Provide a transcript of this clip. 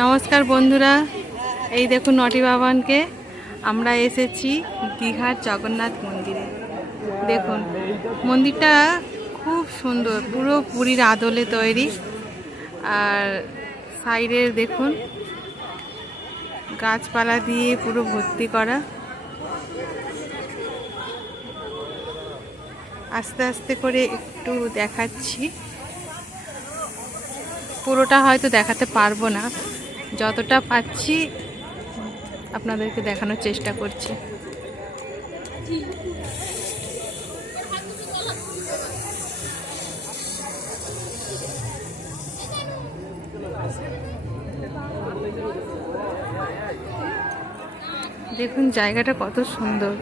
নমস্কার বন্ধুরা, এই দেখুন নটি ভবনকে আমরা এসেছি দীঘার জগন্নাথ মন্দিরে। দেখুন মন্দিরটা খুব সুন্দর, পুরো পুরীর আদলে তৈরি। আর সাইডের দেখুন গাছপালা দিয়ে পুরো ভর্তি করা। আস্তে আস্তে করে একটু দেখাচ্ছি, পুরোটা হয়তো দেখাতে পারবো না, যতটা পাচ্ছি আপনাদেরকে দেখানোর চেষ্টা করছি। দেখুন জায়গাটা কত সুন্দর।